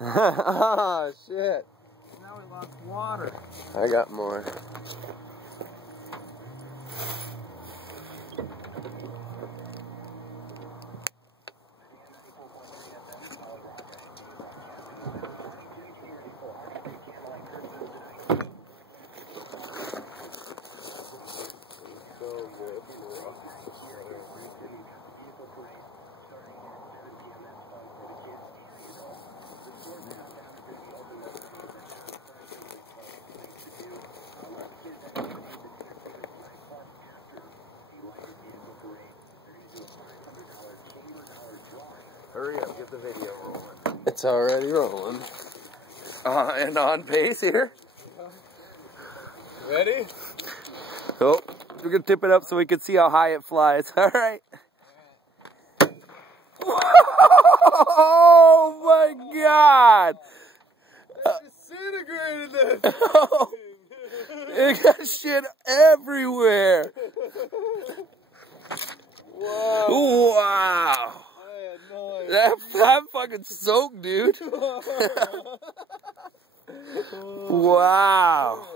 Oh, shit. Now we lost water. I got more. Hurry up, get the video rolling. It's already rolling. And on pace here. Ready? Oh, we're gonna tip it up so we can see how high it flies. All right. Oh my God! Disintegrated that. It got shit everywhere. Wow. Wow. I had no idea. I'm fucking soaked, dude. Wow.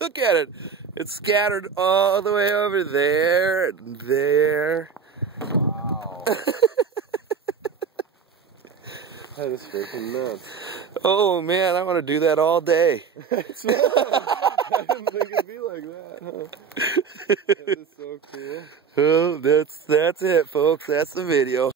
Look at it. It's scattered all the way over there and there. Wow. That is freaking nuts. Oh man, I want to do that all day. I didn't think it'd be like that, huh? That is so cool. Oh, that's it, folks. That's the video.